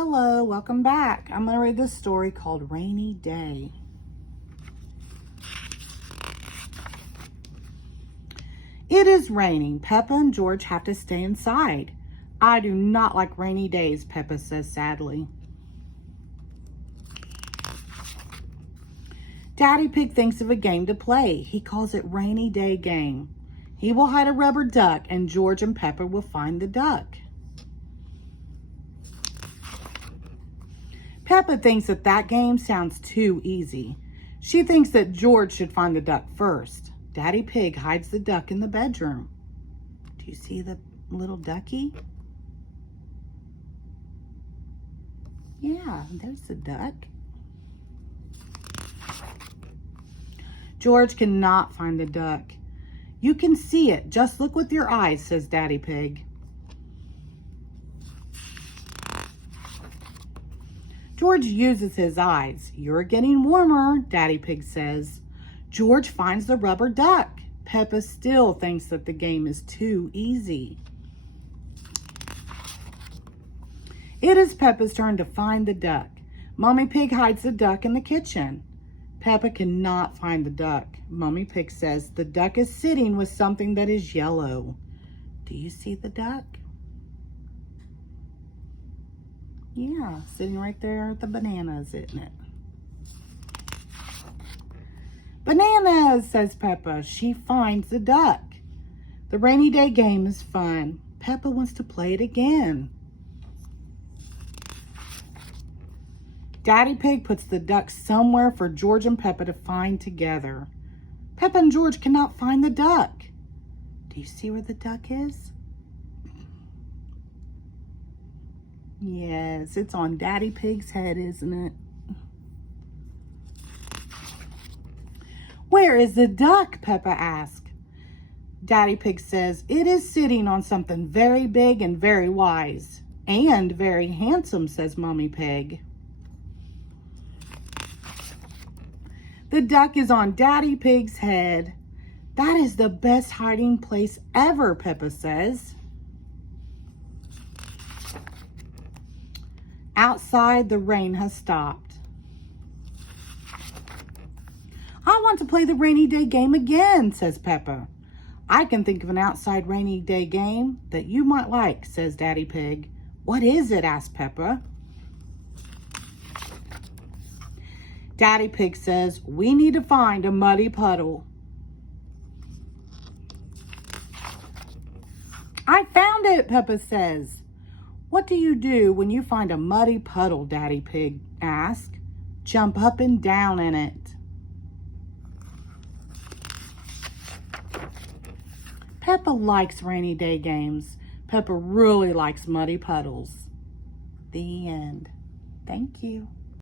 Hello, welcome back. I'm going to read this story called Rainy Day. It is raining. Peppa and George have to stay inside. I do not like rainy days, Peppa says sadly. Daddy Pig thinks of a game to play. He calls it Rainy Day Game. He will hide a rubber duck and George and Peppa will find the duck. Peppa thinks that game sounds too easy. She thinks that George should find the duck first. Daddy Pig hides the duck in the bedroom. Do you see the little ducky? Yeah, there's the duck. George cannot find the duck. You can see it. Just look with your eyes, says Daddy Pig. George uses his eyes. You're getting warmer, Daddy Pig says. George finds the rubber duck. Peppa still thinks that the game is too easy. It is Peppa's turn to find the duck. Mommy Pig hides the duck in the kitchen. Peppa cannot find the duck. Mommy Pig says the duck is sitting with something that is yellow. Do you see the duck? Yeah, sitting right there at the bananas, isn't it? Bananas, says Peppa. She finds the duck. The rainy day game is fun. Peppa wants to play it again. Daddy Pig puts the duck somewhere for George and Peppa to find together. Peppa and George cannot find the duck. Do you see where the duck is? Yes, it's on Daddy Pig's head, isn't it? Where is the duck? Peppa asks. Daddy Pig says, it is sitting on something very big and very wise. And very handsome, says Mommy Pig. The duck is on Daddy Pig's head. That is the best hiding place ever, Peppa says. Outside, the rain has stopped. I want to play the rainy day game again, says Peppa. I can think of an outside rainy day game that you might like, says Daddy Pig. What is it? Asks Peppa. Daddy Pig says, we need to find a muddy puddle. I found it, Peppa says. What do you do when you find a muddy puddle? Daddy Pig asks. Jump up and down in it. Peppa likes rainy day games. Peppa really likes muddy puddles. The end. Thank you.